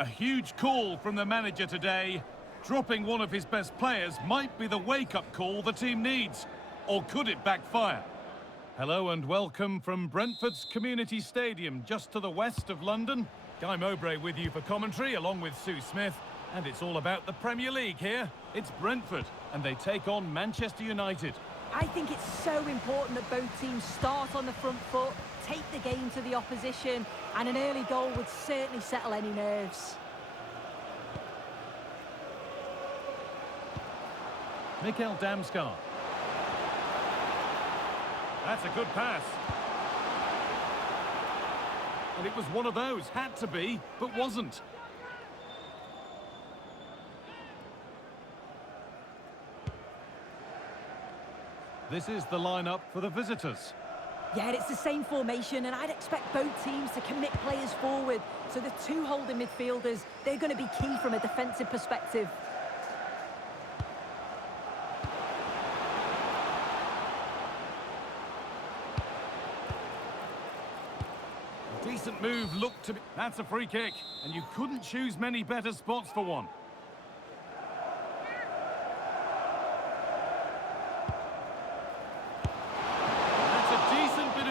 A huge call from the manager today. Dropping one of his best players might be the wake-up call the team needs. Or could it backfire? Hello and welcome from Brentford's Community Stadium, just to the west of London. Guy Mowbray with you for commentary, along with Sue Smith. And it's all about the Premier League here. It's Brentford, and they take on Manchester United. I think it's so important that both teams start on the front foot, take the game to the opposition, and an early goal would certainly settle any nerves. Mikkel Damsgaard. That's a good pass. And it was one of those, had to be, but wasn't. This is the lineup for the visitors. Yeah, it's the same formation, and I'd expect both teams to commit players forward. So the two holding midfielders, they're going to be key from a defensive perspective. A decent move looked to be... That's a free kick, and you couldn't choose many better spots for one.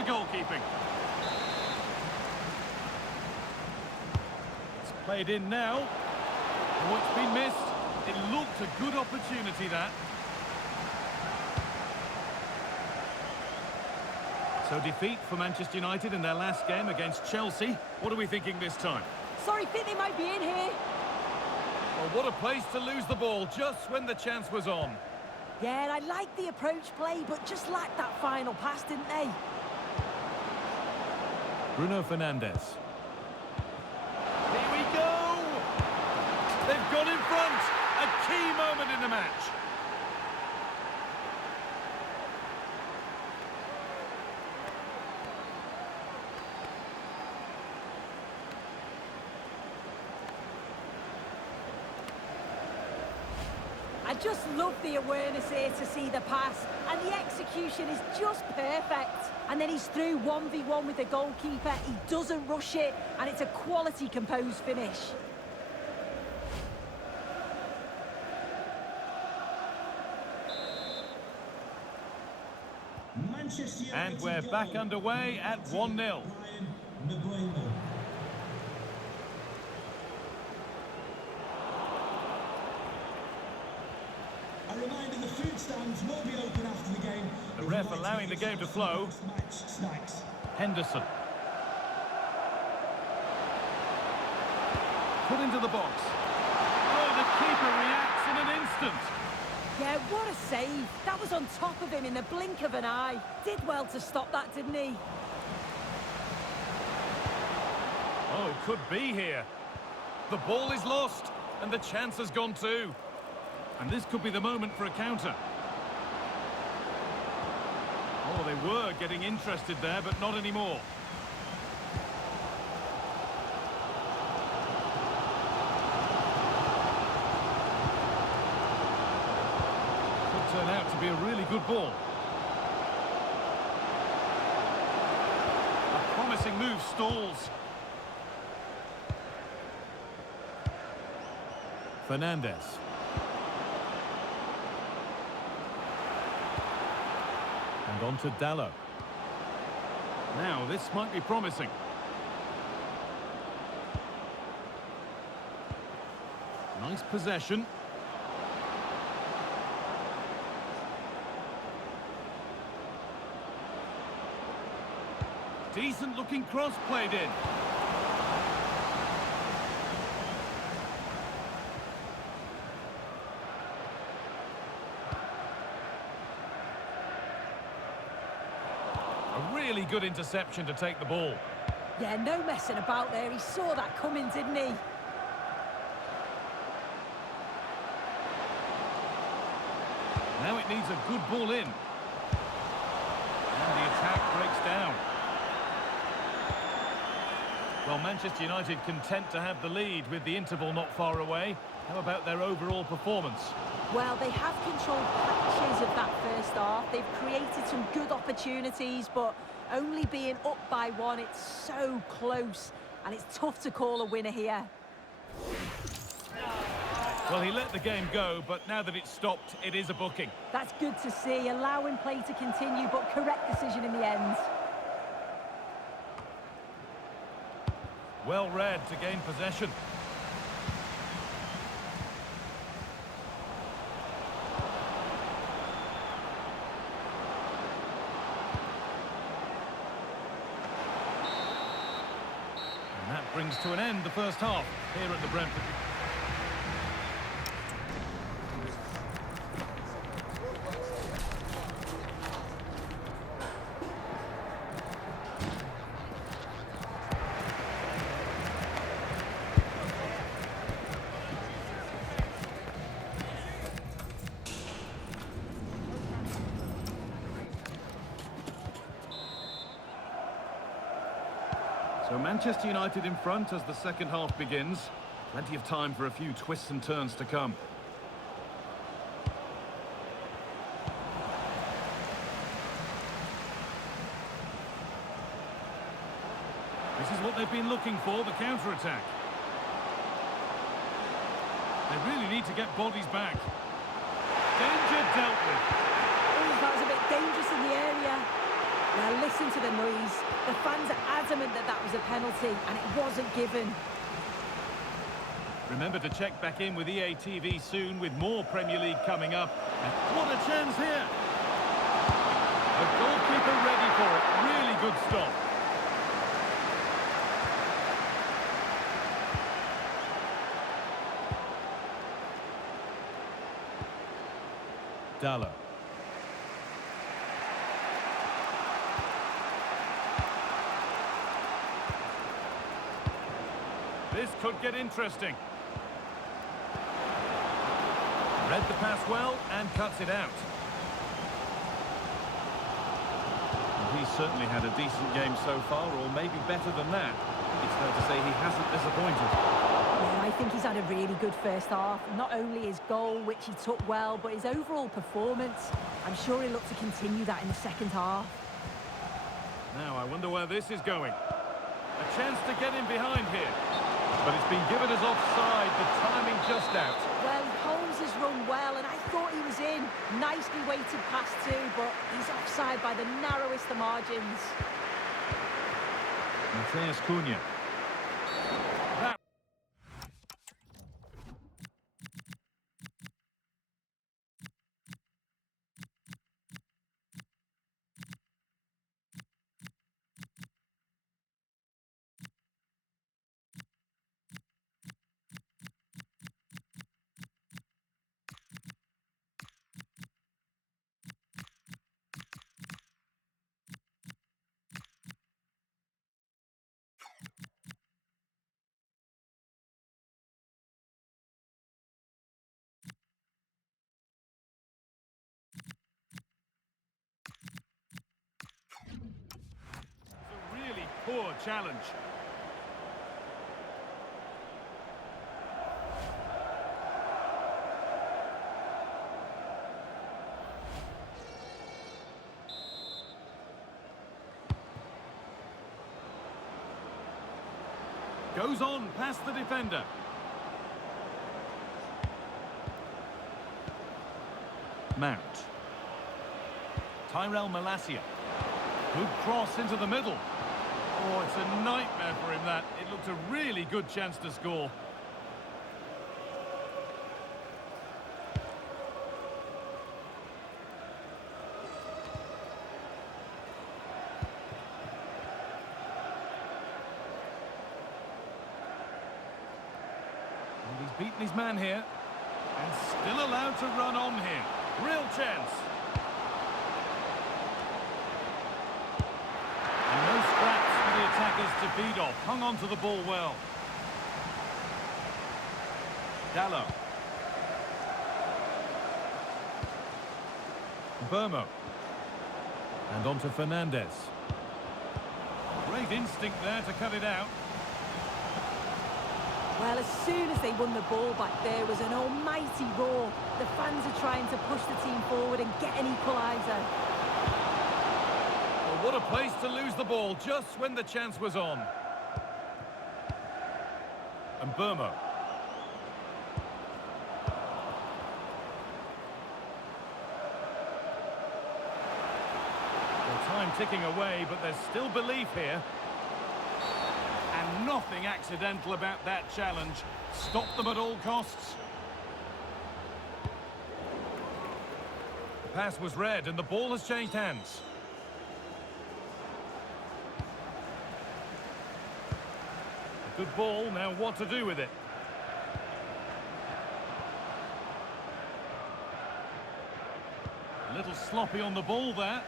Goalkeeping. It's played in now. Oh, it's been missed. It looked a good opportunity, that. So defeat for Manchester United in their last game against Chelsea. What are we thinking this time? Sorry, think they might be in here. Well, what a place to lose the ball just when the chance was on. Yeah, and I like the approach play, but just lacked that final pass, didn't they? Bruno Fernandes. Here we go! They've gone in front! A key moment in the match. I just love the awareness here to see the pass, and the execution is just perfect. And then he's through 1v1 with the goalkeeper. He doesn't rush it, and it's a quality composed finish. And we're back underway at 1-0. A reminder, the food stands will be open after the game. The ref allowing the game to flow. Henderson. Put into the box. Oh, the keeper reacts in an instant. Yeah, what a save. That was on top of him in the blink of an eye. Did well to stop that, didn't he? Oh, could be here. The ball is lost, and the chance has gone too. And this could be the moment for a counter. Oh, they were getting interested there, but not anymore. Could turn out to be a really good ball. A promising move stalls. Fernandes. And on to Dallo. Now, this might be promising. Nice possession. Decent looking cross played in. A really good interception to take the ball. Yeah, no messing about there. He saw that coming, didn't he? Now it needs a good ball in. And the attack breaks down. Well, Manchester United content to have the lead with the interval not far away. How about their overall performance? Well, they have controlled patches of that first half. They've created some good opportunities, but only being up by one, it's so close, and it's tough to call a winner here. Well, he let the game go, but now that it's stopped, it is a booking. That's good to see, allowing play to continue, but correct decision in the end. Well read to gain possession. And that brings to an end the first half here at the Brentford. So Manchester United in front as the second half begins. Plenty of time for a few twists and turns to come. This is what they've been looking for, the counter-attack. They really need to get bodies back. Danger dealt with. Oh, that was a bit dangerous in the area. Now listen to the noise. The fans are adamant that that was a penalty, and it wasn't given. Remember to check back in with EA TV soon with more Premier League coming up. And what a chance here! The goalkeeper ready for it. Really good stop. Dallo. This could get interesting. Read the pass well and cuts it out. And he's certainly had a decent game so far, or maybe better than that. It's fair to say he hasn't disappointed. Yeah, I think he's had a really good first half. Not only his goal, which he took well, but his overall performance. I'm sure he'll look to continue that in the second half. Now, I wonder where this is going. A chance to get in behind here. But it's been given as offside, the timing just out. Well, Holmes has run well, and I thought he was in. Nicely weighted pass too, but he's offside by the narrowest of margins. Matheus Cunha. That poor challenge. Goes on past the defender. Mount. Tyrell Malacia. Good cross into the middle. Oh, it's a nightmare for him, that. It looked a really good chance to score. And he's beaten his man here. And still allowed to run on here. Real chance. And no scraps for the attackers to feed off. Hung on to the ball well. Dallo. Burmo. And on to Fernandez. Great instinct there to cut it out. Well, as soon as they won the ball back, there was an almighty roar. The fans are trying to push the team forward and get an equaliser. Well, what a place to lose the ball just when the chance was on. And Burmo. Well, time ticking away, but there's still belief here. And nothing accidental about that challenge. Stop them at all costs. The pass was read and the ball has changed hands. A good ball, now what to do with it? A little sloppy on the ball there.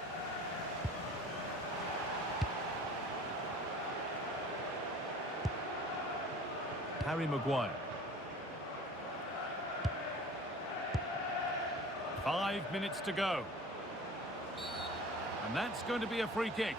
Harry Maguire. 5 minutes to go. And that's going to be a free kick.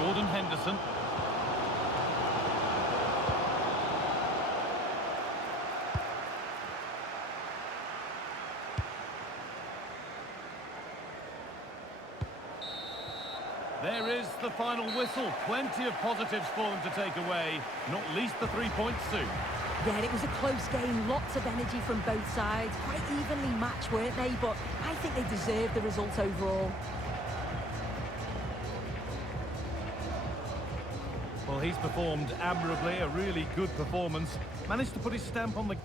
Jordan Henderson. There is the final whistle. Plenty of positives for them to take away, not least the 3 points soon. Yeah, it was a close game, lots of energy from both sides. Quite evenly matched, weren't they? But I think they deserved the result overall. Well, he's performed admirably, a really good performance. Managed to put his stamp on the...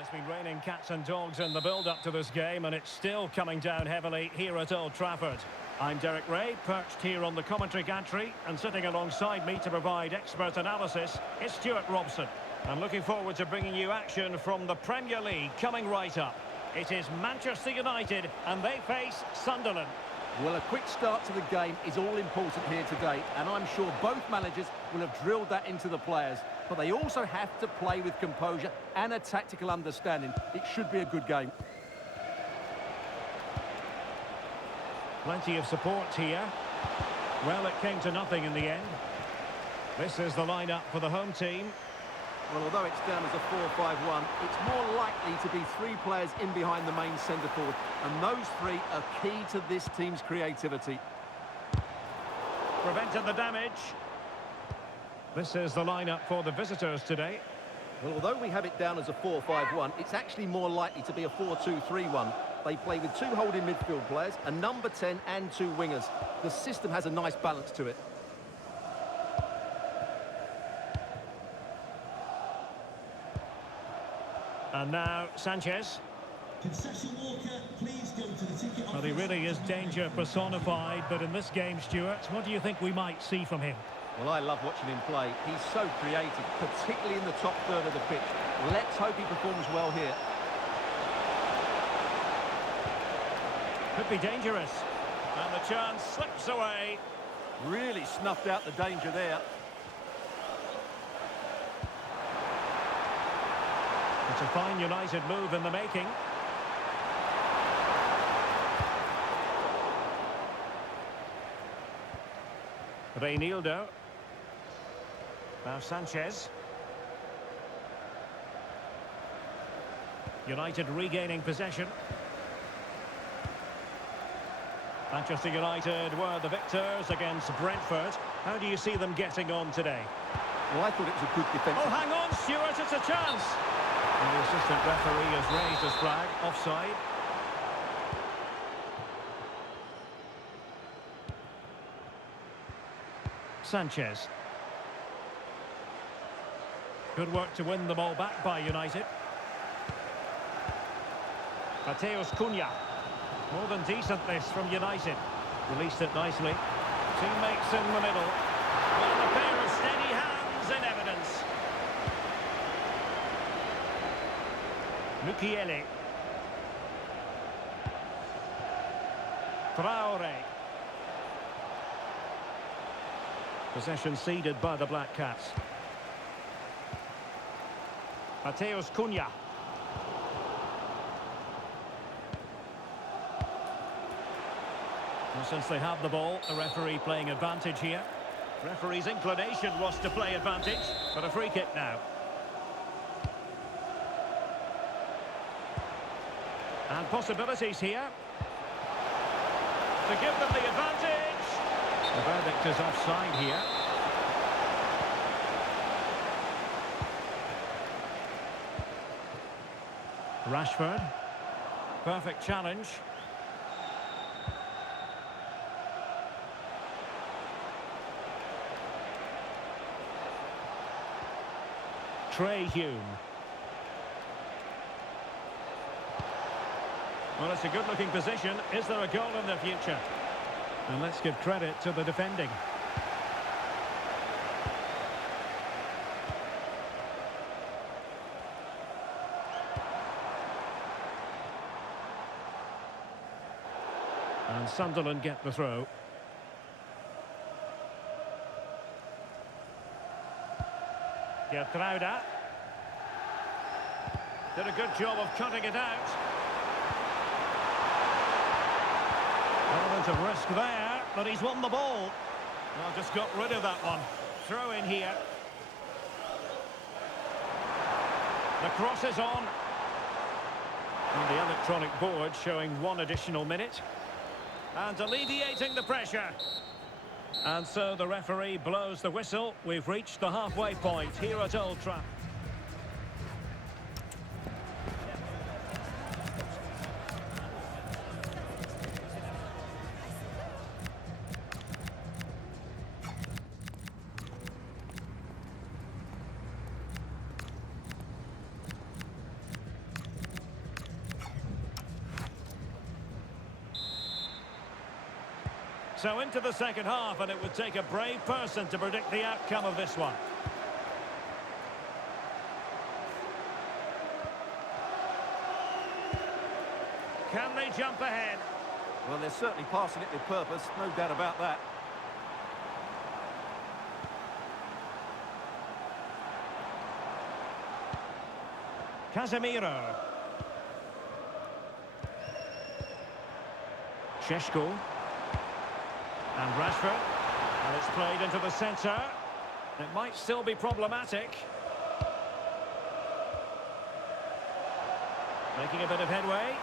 It's been raining cats and dogs in the build-up to this game, and it's still coming down heavily here at Old Trafford. I'm Derek Ray, perched here on the commentary gantry, and sitting alongside me to provide expert analysis is Stuart Robson. I'm looking forward to bringing you action from the Premier League coming right up. It is Manchester United, and they face Sunderland. Well, a quick start to the game is all important here today, and I'm sure both managers will have drilled that into the players. But they also have to play with composure and a tactical understanding. It should be a good game. Plenty of support here. Well, it came to nothing in the end. This is the lineup for the home team. Well, although it's down as a 4-5-1, it's more likely to be three players in behind the main centre forward. And those three are key to this team's creativity. Prevented the damage. This is the lineup for the visitors today. Well, although we have it down as a 4-5-1, it's actually more likely to be a 4-2-3-1. They play with two holding midfield players, a number 10 and two wingers. The system has a nice balance to it. And now Sanchez. Concession Walker, please go to the ticket office. Well, he really is danger personified, but in this game, Stuart, what do you think we might see from him? Well, I love watching him play. He's so creative, particularly in the top third of the pitch. Let's hope he performs well here. Could be dangerous. And the chance slips away. Really snuffed out the danger there. It's a fine United move in the making. Reinildo. Now Sanchez. United regaining possession. Manchester United were the victors against Brentford. How do you see them getting on today? Well, I thought it was a good defence. Oh, hang on, Stuart, it's a chance! And the assistant referee has raised his flag, offside. Sanchez. Good work to win the ball back by United. Mateus Cunha. More than decent this from United. Released it nicely. Teammates in the middle. And a pair of steady hands in evidence. Mukiele. Traore. Possession ceded by the Black Cats. Mateus Cunha. Well, since they have the ball, the referee playing advantage here. Referee's inclination was to play advantage, but a free kick now. And possibilities here. To give them the advantage. The verdict is offside here. Rashford. Perfect challenge. Trey Hume. Well, it's a good-looking position. Is there a goal in the future? And let's give credit to the defending. And Sunderland get the throw. Gertruida. Did a good job of cutting it out. Element of risk there, but he's won the ball. Well, just got rid of that one. Throw in here. The cross is on. And the electronic board showing one additional minute. And alleviating the pressure. And so the referee blows the whistle. We've reached the halfway point here at Old Trafford. So into the second half, and it would take a brave person to predict the outcome of this one. Can they jump ahead? Well, they're certainly passing it with purpose, no doubt about that. Casemiro. Šeško. And Rashford. And it's played into the centre. It might still be problematic. Making a bit of headway.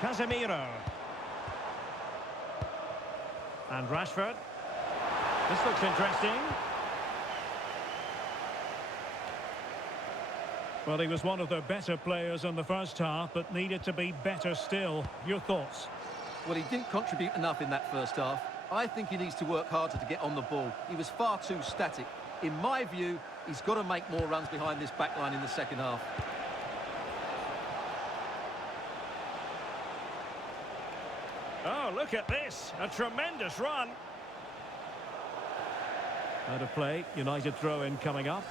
Casemiro. And Rashford. This looks interesting. Well, he was one of the better players in the first half, but needed to be better still. Your thoughts? Well, he didn't contribute enough in that first half. I think he needs to work harder to get on the ball. He was far too static. In my view, he's got to make more runs behind this back line in the second half. Oh, look at this. A tremendous run. Out of play. United throw-in coming up.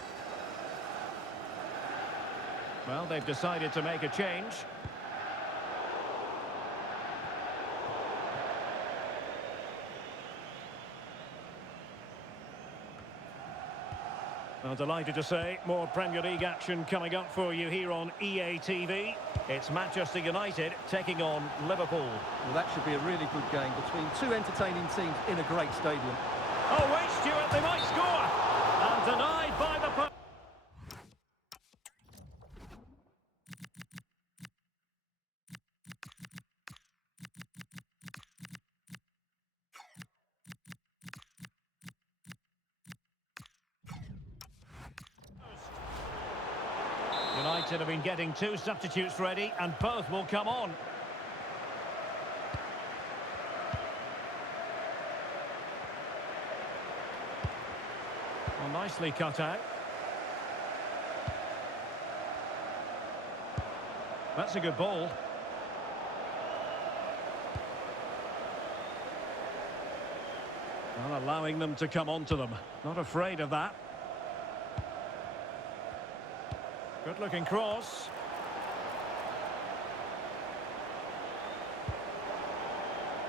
Well, they've decided to make a change. Well, delighted to say, more Premier League action coming up for you here on EA TV. It's Manchester United taking on Liverpool. Well, that should be a really good game between two entertaining teams in a great stadium. Oh, wait, Stuart, they might score! And denied by the post. United have been getting two substitutes ready, and both will come on. Well, nicely cut out. That's a good ball. Well, allowing them to come onto them. Not afraid of that. Good-looking cross.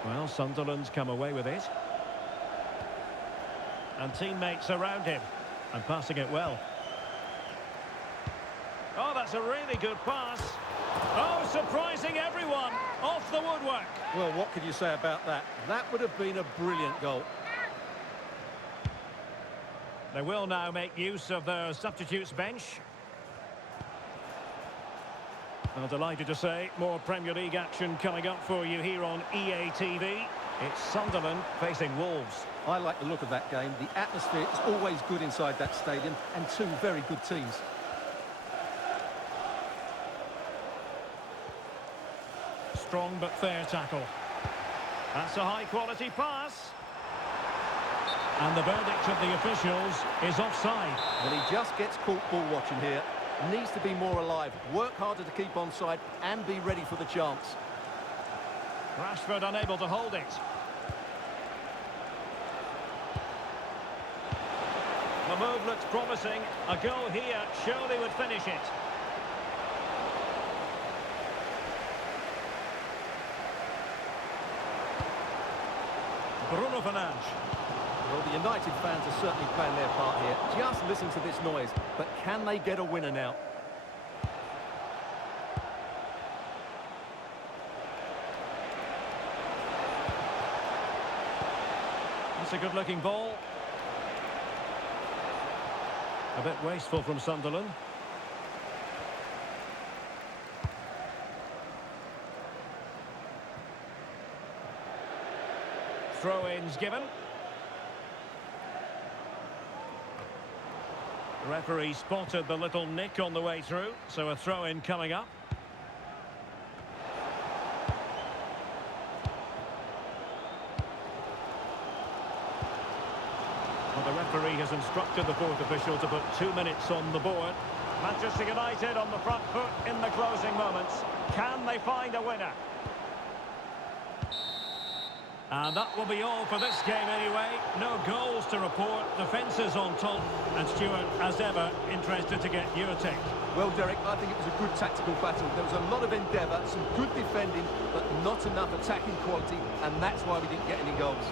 Well, Sunderland's come away with it. And teammates around him. And passing it well. Oh, that's a really good pass. Oh, surprising everyone. Off the woodwork. Well, what could you say about that? That would have been a brilliant goal. They will now make use of their substitutes bench. Well, delighted to say, more Premier League action coming up for you here on EA TV. It's Sunderland facing Wolves. I like the look of that game. The atmosphere is always good inside that stadium, and two very good teams. Strong but fair tackle. That's a high-quality pass. And the verdict of the officials is offside. Well, he just gets caught ball watching here. Needs to be more alive, work harder to keep onside, and be ready for the chance. Rashford unable to hold it. The move looks promising. A goal here surely would finish it. Bruno Fernandes. Well, the United fans are certainly playing their part here. Just listen to this noise. But can they get a winner now? That's a good-looking ball. A bit wasteful from Sunderland. Throw-ins given. The referee spotted the little nick on the way through, so a throw-in coming up. Well, the referee has instructed the fourth official to put 2 minutes on the board. Manchester United on the front foot in the closing moments. Can they find a winner? And that will be all for this game anyway. No goals to report, defences on top. And Stuart, as ever, interested to get your take. Well, Derek, I think it was a good tactical battle. There was a lot of endeavour, some good defending, but not enough attacking quality, and that's why we didn't get any goals.